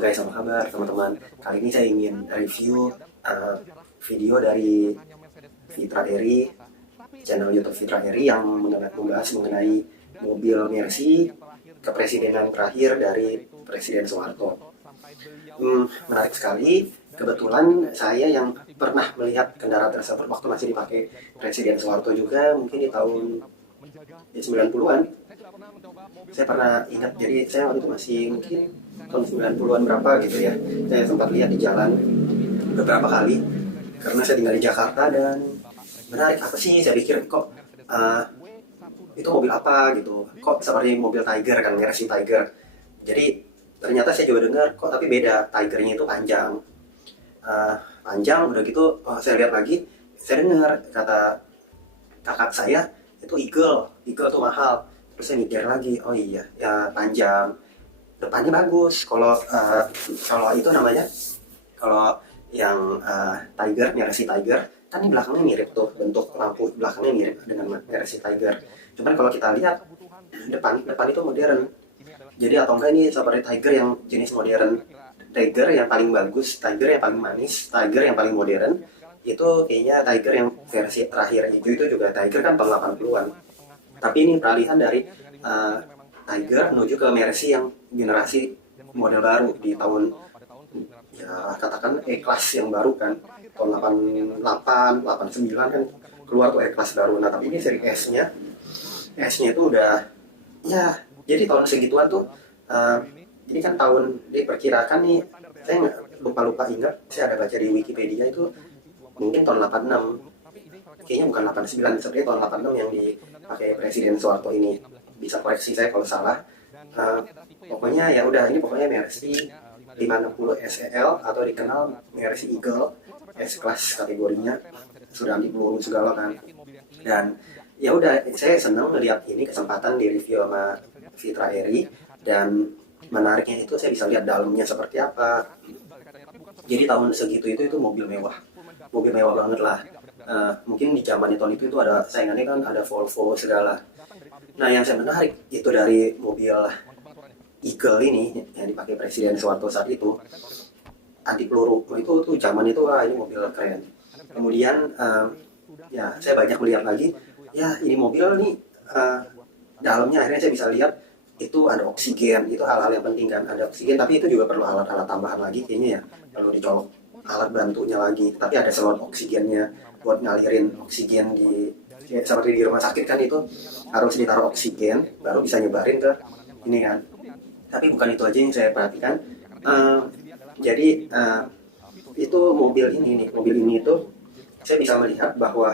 guys, apa kabar teman-teman? Kali ini saya ingin review video dari Fitra Eri, channel YouTube Fitra Eri yang membahas mengenai mobil Mercy kepresidenan terakhir dari Presiden Soeharto. Menarik sekali. Kebetulan saya yang pernah melihat kendaraan tersebut waktu masih dipakai Presiden Soeharto juga, mungkin di tahun 90-an. Saya pernah ingat, jadi saya waktu itu masih mungkin tahun 90-an berapa gitu ya. Saya sempat lihat di jalan beberapa kali karena saya tinggal di Jakarta, dan menarik, apa sih, saya pikir kok itu mobil apa gitu, kok seperti mobil Tiger kan, Mercy Tiger. Jadi ternyata saya juga dengar kok, tapi beda, Tigernya itu panjang. Panjang udah gitu, saya lihat lagi, saya dengar kata kakak saya itu Eagle tuh mahal. Terus saya mikir lagi, oh iya ya, panjang, depannya bagus. Kalau itu namanya, kalau yang Tiger, Mercy Tiger, kan ini belakangnya mirip tuh, bentuk lampu belakangnya mirip dengan Mercy Tiger. Cuman kalau kita lihat depan itu modern. Jadi atau enggak ini seperti Tiger yang jenis modern, Tiger yang paling bagus, Tiger yang paling manis, Tiger yang paling modern. Itu kayaknya Tiger yang versi terakhir itu juga Tiger kan tahun 80-an. Tapi ini peralihan dari Tiger menuju ke Mercy yang generasi model baru di tahun, ya katakan E-Class yang baru kan, tahun 88, 89 kan keluar tuh E-Class baru. Nah tapi ini seri S-nya itu udah, ya jadi tahun segituan tuh. Ini kan tahun diperkirakan nih, saya lupa ingat, saya ada baca di Wikipedia itu mungkin tahun 86, kayaknya bukan 89, sebenarnya tahun 86 yang dipakai Presiden Soeharto ini. Bisa koreksi saya kalau salah. Pokoknya ya udah, ini pokoknya Mercy 560 SEL atau dikenal Mercy Eagle S-Class kategorinya, sudah anti peluru segala kan. Dan ya udah, saya senang melihat ini kesempatan di review sama Fitra Eri, dan menariknya itu saya bisa lihat dalamnya seperti apa. Jadi tahun segitu itu mobil mewah banget lah. Mungkin di zaman tahun itu ada saingannya kan, ada Volvo segala. Nah yang saya menarik itu dari mobil Eagle ini yang dipakai Presiden Soeharto saat itu, anti peluru itu tuh zaman itu, ini mobil keren. Kemudian ya saya banyak melihat lagi, ya ini mobil nih dalamnya akhirnya saya bisa lihat itu ada oksigen. Itu hal-hal yang penting kan, ada oksigen, tapi itu juga perlu alat-alat tambahan lagi kayaknya ya, perlu dicolok alat bantunya lagi. Tapi ada salon oksigennya buat ngalirin oksigen ya, seperti di rumah sakit kan, itu harus ditaruh oksigen baru bisa nyebarin ke ini kan. Tapi bukan itu aja yang saya perhatikan. Jadi itu mobil ini itu saya bisa melihat bahwa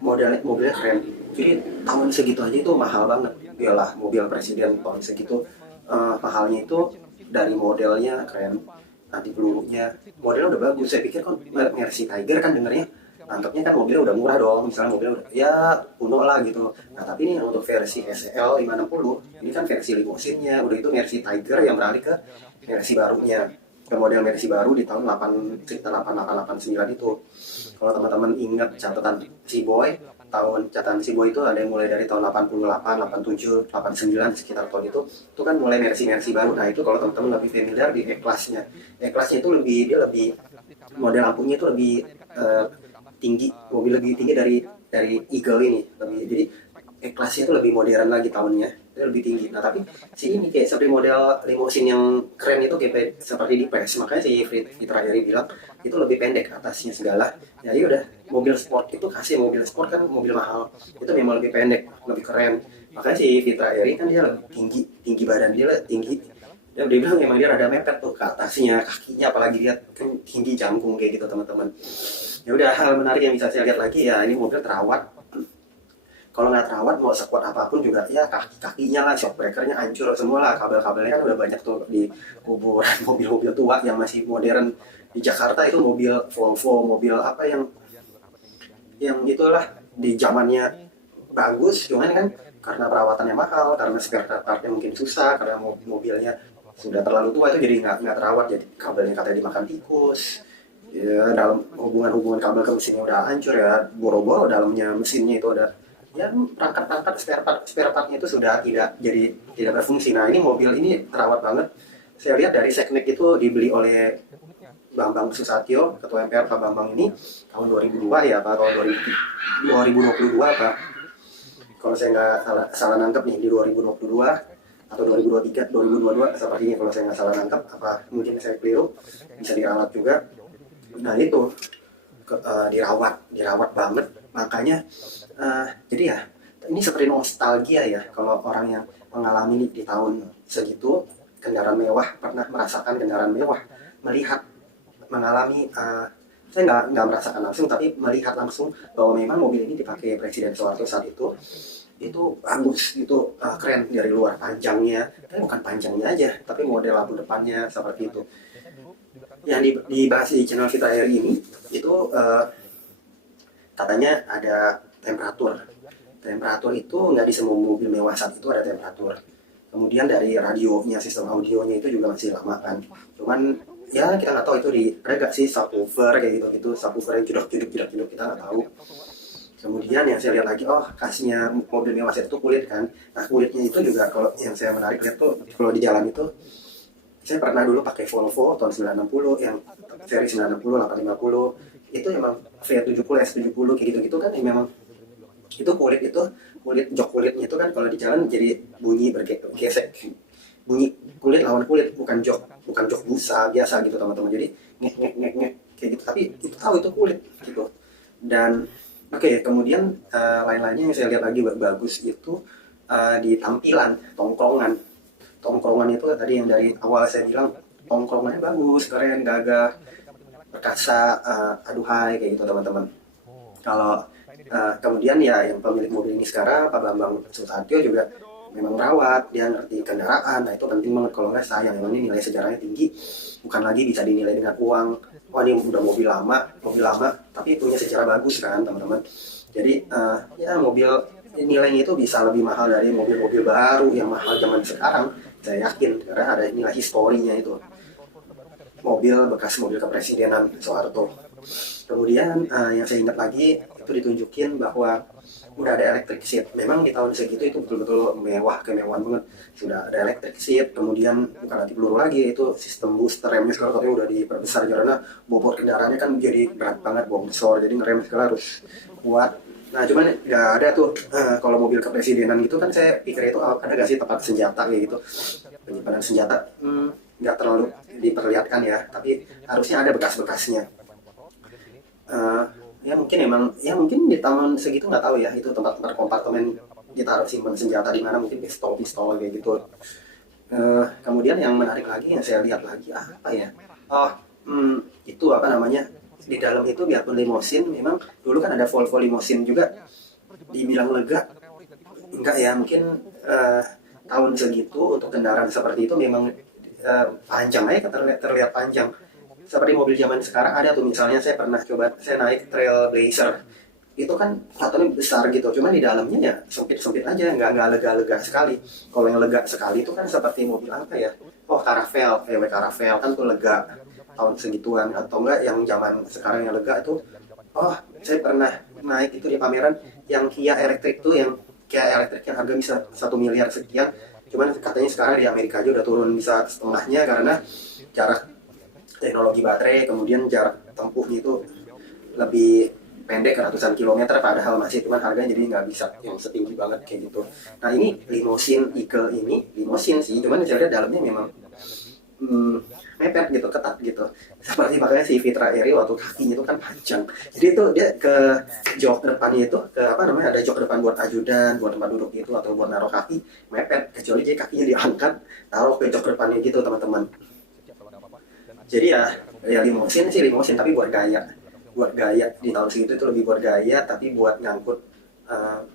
mobilnya keren. Jadi tahun segitu aja itu mahal banget. Yalah, mobil presiden tahun segitu, mahalnya itu dari modelnya keren, anti pelurunya, modelnya udah bagus. Saya pikir kan Mercy Tiger kan dengernya mantapnya kan, mobilnya udah murah dong, misalnya mobilnya udah ya kuno lah gitu. Nah tapi ini untuk versi SL 560, ini kan versi limousinnya, udah itu Mercy Tiger yang beralih ke Mercy barunya, ke model Mercy baru di tahun 8889 itu. Kalau teman-teman ingat catatan si Boy, catatan si Boy itu ada yang mulai dari tahun 88, 87, 89, sekitar tahun itu kan mulai Mercy baru. Nah itu kalau teman-teman lebih familiar di E-Class-nya. E-Class-nya itu dia lebih model lampunya itu lebih tinggi, mobil lebih tinggi dari Eagle ini. Jadi E-Class-nya itu lebih modern lagi tahunnya, itu lebih tinggi. Nah tapi si ini kayak seperti model limousin yang keren itu kayak seperti di press, makanya si Fitra Eri bilang itu lebih pendek atasnya segala. Ya udah, mobil sport itu kasih mobil sport kan, mobil mahal itu memang lebih pendek, lebih keren. Makanya si Fitra Eri kan dia lebih tinggi badan dia tinggi. Dia bilang emang dia rada mepet tuh ke atasnya, kakinya apalagi lihat kan tinggi jangkung kayak gitu teman-teman. Ya udah, hal menarik yang bisa saya lihat lagi ya, ini mobil terawat. Kalau nggak terawat mau sekuat apapun juga ya kakinya lah, shock breakernya hancur semua lah, kabel-kabelnya kan udah banyak tuh di kuburan mobil-mobil tua yang masih modern di Jakarta. Itu mobil Volvo, mobil apa yang itulah di zamannya bagus, cuman kan karena perawatannya mahal, karena spare partnya mungkin susah, karena mobilnya sudah terlalu tua itu jadi nggak terawat, jadi kabelnya katanya dimakan tikus. Ya dalam hubungan kabel ke mesinnya udah hancur ya, boro-boro dalamnya mesinnya itu ada ya perangkat spare partnya itu sudah tidak berfungsi. Nah ini mobil ini terawat banget, saya lihat dari Seknek itu dibeli oleh Bambang Susatyo, Ketua MPR Pak Bambang ini tahun 2002 ya, Pak, tahun 2022 Pak. Kalau saya nggak salah nangkep nih di 2022 atau 2023, 2022 sepertinya kalau saya nggak salah nangkep, apa mungkin saya keliru, bisa dirawat juga. Nah itu dirawat banget, makanya jadi ya ini seperti nostalgia ya kalau orang yang mengalami di tahun segitu kendaraan mewah, pernah merasakan kendaraan mewah, melihat mengalami saya nggak merasakan langsung tapi melihat langsung bahwa memang mobil ini dipakai Presiden Soeharto saat itu bagus, itu keren dari luar, panjangnya, tapi bukan panjangnya aja tapi model lampu depannya seperti itu. Yang dibahas di channel Fitra Eri ini itu katanya ada temperatur itu nggak di semua mobil mewah saat itu ada temperatur. Kemudian dari radionya, sistem audionya itu juga masih lama kan, cuman ya kita nggak tahu itu ada nggak sih subwoofer kayak gitu subwoofer yang jedok kita nggak tahu. Kemudian yang saya lihat lagi, khasnya mobil mewah itu kulit kan. Nah kulitnya itu juga kalau yang saya menarik lihat tuh kalau di jalan itu, saya pernah dulu pakai Volvo tahun 960 yang seri 960, 850 itu emang V70, S70 kayak gitu-gitu kan, yang memang itu kulit jok kulitnya itu kan kalau di jalan jadi bunyi bergesek, bunyi kulit lawan kulit, bukan jok busa biasa gitu teman-teman, jadi ngek kayak gitu, tapi itu tahu itu kulit gitu. Dan oke, kemudian lain-lainnya yang saya lihat lagi bagus itu di tampilan tongkrongan itu tadi yang dari awal saya bilang tongkrongannya bagus, keren, gagah, perkasa, aduhai kayak gitu teman-teman. Kalau kemudian ya yang pemilik mobil ini sekarang Pak Bambang Susatyo juga memang merawat, dia ngerti kendaraan. Nah itu penting banget, kalau nggak sayang, memang ini nilai sejarahnya tinggi, bukan lagi bisa dinilai dengan uang. Ini udah mobil lama tapi punya sejarah bagus kan teman-teman. Jadi ya mobil nilainya itu bisa lebih mahal dari mobil-mobil baru yang mahal zaman sekarang, saya yakin, karena ada nilai historinya itu, mobil bekas mobil kepresidenan Soeharto. Kemudian yang saya ingat lagi itu ditunjukin bahwa udah ada electric seat. Memang di tahun segitu itu betul-betul mewah, kemewahan banget. Sudah ada electric seat, kemudian bukan anti peluru lagi, itu sistem booster, remnya sekarang katanya udah diperbesar karena bobot kendaraannya kan jadi berat banget, besar, jadi ngerem sekarang harus kuat. Nah cuman nggak ada tuh kalau mobil kepresidenan gitu kan, saya pikir itu ada nggak sih tempat senjata kayak gitu, penyimpanan senjata, nggak terlalu diperlihatkan ya, tapi harusnya ada bekas-bekasnya. Ya mungkin di tahun segitu nggak tahu ya itu tempat kompartemen ditaruh simpan senjata di mana, mungkin pistol kayak gitu. Kemudian yang menarik lagi yang saya lihat lagi apa ya, itu apa namanya, di dalam itu biarpun limosin, memang dulu kan ada Volvo limosin juga, dibilang lega enggak ya, mungkin tahun segitu untuk kendaraan seperti itu memang panjang aja, terlihat panjang. Seperti mobil zaman sekarang ada tuh, misalnya saya pernah coba, saya naik Trailblazer, itu kan kelihatannya besar gitu, cuman di dalamnya ya sempit aja, nggak lega sekali. Kalau yang lega sekali itu kan seperti mobil apa ya, Caravelle, VW Caravelle kan tuh lega tahun segituan. Atau enggak yang zaman sekarang yang lega itu, saya pernah naik itu di pameran yang Kia elektrik tuh, yang Kia elektrik yang harga bisa 1 miliar sekian, cuman katanya sekarang di Amerika aja udah turun bisa setengahnya karena jarak teknologi baterai, kemudian jarak tempuhnya itu lebih pendek, ratusan kilometer, padahal masih, cuman harganya jadi nggak bisa yang setinggi banget kayak gitu. Nah ini limosin Eagle ini limosin sih, cuman saya lihat dalamnya memang mepet gitu, ketat gitu, seperti makanya si Fitra Eri waktu kakinya itu kan panjang, jadi itu dia ke jok depannya itu, ke apa namanya, ada jok depan buat ajudan, buat tempat duduk gitu, atau buat naruh kaki, mepet, kecuali dia kakinya diangkat taruh ke jok depannya gitu teman-teman. Jadi ya limosin tapi buat gaya di tahun segitu itu lebih buat gaya, tapi buat ngangkut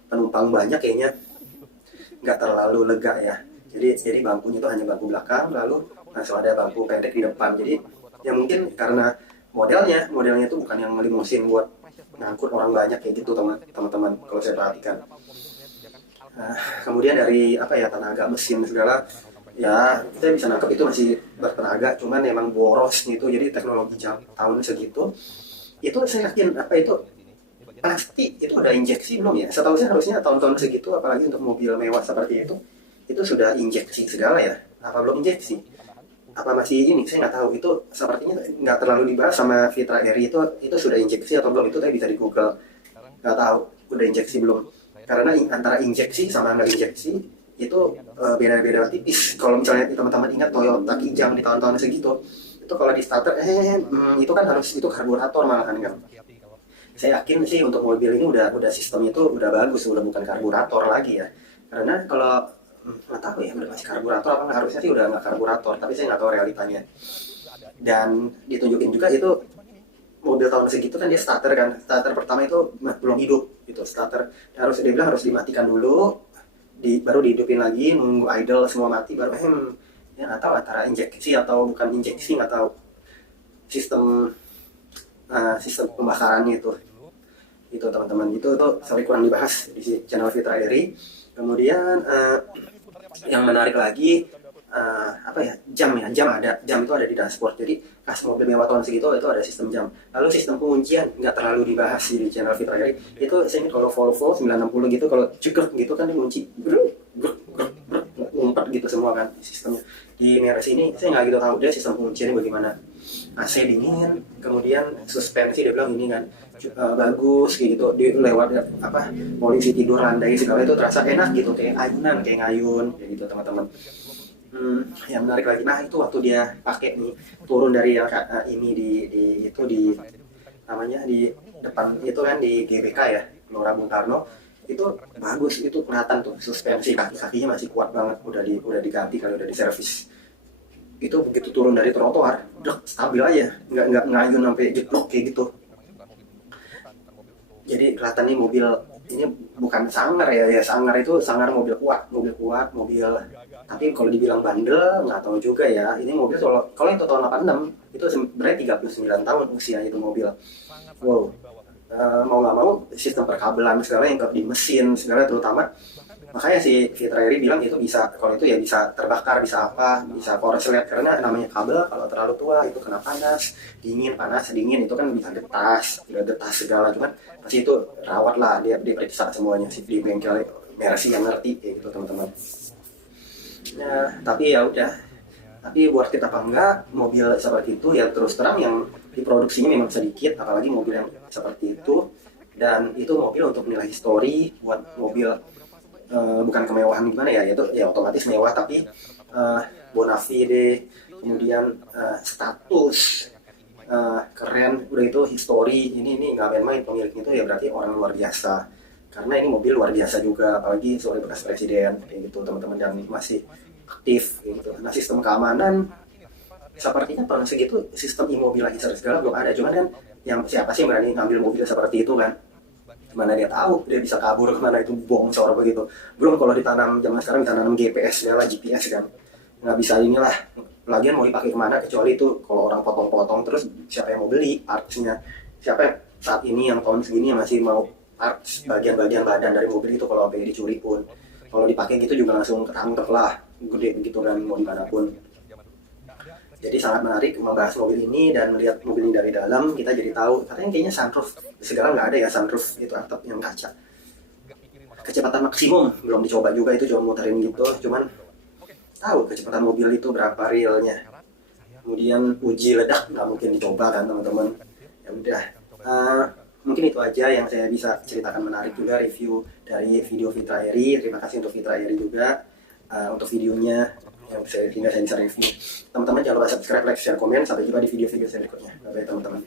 penumpang banyak kayaknya nggak terlalu lega ya. Jadi bangkunya itu hanya bangku belakang, lalu langsung ada bangku pendek di depan. Jadi ya mungkin karena modelnya itu bukan yang limosin buat ngangkut orang banyak kayak gitu teman-teman, kalau saya perhatikan. Kemudian dari apa ya, tenaga mesin segala, ya kita bisa nangkep itu masih bertenaga, cuman emang boros gitu. Jadi teknologi tahun segitu itu saya yakin apa itu pasti itu udah injeksi belum ya. Setahu saya harusnya tahun-tahun segitu, apalagi untuk mobil mewah seperti itu sudah injeksi segala ya, apa belum injeksi. apa masih ini, saya nggak tahu, itu sepertinya nggak terlalu dibahas sama Fitra Eri. Itu sudah injeksi atau belum, itu tadi bisa di Google. Nggak tahu udah injeksi belum, karena antara injeksi sama nggak injeksi itu beda-beda tipis. Kalau misalnya teman-teman ingat Toyota Kijang di tahun-tahun segitu, itu kalau di starter itu kan harus itu karburator malahan kan. Saya yakin sih untuk mobil ini udah sistemnya itu udah bagus, udah bukan karburator lagi ya. Karena kalau nggak tahu ya udah masih karburator apa nggak, harusnya sih udah nggak karburator, tapi saya nggak tahu realitanya. Dan ditunjukin juga itu mobil tahun segitu kan dia starter kan, starter pertama itu belum hidup, itu starter harus dia bilang harus dimatikan dulu, baru dihidupin lagi, nunggu idle semua mati baru ya nggak tahu antara injeksi atau bukan injeksi, nggak tahu sistem sistem pembakarannya itu teman-teman, itu sampai kurang dibahas di channel Fitra Eri. Kemudian yang menarik lagi apa ya, jam itu ada di dashboard. Jadi kas mobil mewah tahun segitu itu ada sistem jam. Lalu sistem penguncian nggak terlalu dibahas di channel Fitra Eri. Itu saya ingat kalau Volvo 960 gitu, kalau cekrek gitu kan dia ngunci ngumpet gitu semua kan sistemnya. Di Mercy ini saya nggak gitu tahu dia sistem pengunciannya bagaimana. AC dingin, kemudian suspensi dia bilang ini kan bagus kayak gitu, di lewat apa polisi tidur landai segala itu terasa enak gitu, kayak ayunan, kayak ngayun kayak gitu teman-teman. Yang menarik lagi, nah itu waktu dia pakai nih turun dari yang ini di namanya di depan itu kan di GBK ya, Gelora Bung Karno, itu bagus, itu kelihatan tuh suspensi kaki-kakinya masih kuat banget, udah diganti kalau udah diservis. Itu begitu turun dari trotoar, stabil aja, nggak ngayun sampai jeblok kayak gitu. Jadi kelihatan nih mobil ini bukan sangar ya, sangar itu sangar mobil kuat, mobil. Tapi kalau dibilang bandel nggak tahu juga ya. Ini mobil kalau itu tahun 86 itu sebenarnya 39 tahun usia itu mobil. Wow. Mau nggak mau sistem perkabelan segala yang di mesin segala terutama, makanya si Fitra Eri bilang itu bisa, kalau itu ya bisa terbakar, bisa apa, bisa korslet, karena namanya kabel kalau terlalu tua itu kena panas dingin itu kan bisa getas segala, cuman pasti itu rawat lah, dia diperiksa semuanya sih di bengkel Mercy yang ngerti kayak gitu teman-teman. Nah tapi ya udah, tapi worth it apa enggak mobil seperti itu ya, terus terang yang diproduksinya memang sedikit, apalagi mobil yang seperti itu. Dan itu mobil untuk nilai histori, buat mobil bukan kemewahan gimana ya, itu ya otomatis mewah, tapi bona fide, kemudian status, keren, udah itu histori. Ini nggak main-main, pemiliknya itu ya berarti orang luar biasa, karena ini mobil luar biasa juga, apalagi sebagai bekas presiden kayak gitu teman-teman, dan masih aktif gitu. Nah sistem keamanan sepertinya tahun segitu sistem immobilizer segala belum ada, cuman kan yang siapa sih yang berani ngambil mobil seperti itu kan, mana dia tahu dia bisa kabur kemana, itu bongsor begitu. Belum kalau ditanam zaman sekarang ditanam GPS GPS kan, nggak bisa inilah, lagian mau dipakai kemana kecuali itu kalau orang potong-potong, terus siapa yang mau beli partsnya, siapa yang saat ini yang tahun segini yang masih mau parts bagian-bagian badan dari mobil itu, kalau sampai dicuri pun kalau dipakai gitu juga langsung ketangkep lah, gede begitu kan mau dimanapun. Jadi sangat menarik membahas mobil ini dan melihat mobil ini dari dalam. Kita jadi tahu, katanya kayaknya sunroof segala nggak ada ya, sunroof itu atap yang kaca. Kecepatan maksimum belum dicoba juga, itu cuma muterin gitu, cuman tahu kecepatan mobil itu berapa realnya. Kemudian uji ledak nggak mungkin dicoba kan teman-teman. Ya udah, mungkin itu aja yang saya bisa ceritakan, menarik juga review dari video Fitra Eri. Terima kasih untuk Fitra Eri juga untuk videonya yang saya bisa review. Teman-teman jangan lupa subscribe, like, share, komen. Sampai jumpa di video-video saya berikutnya. Bye bye teman-teman.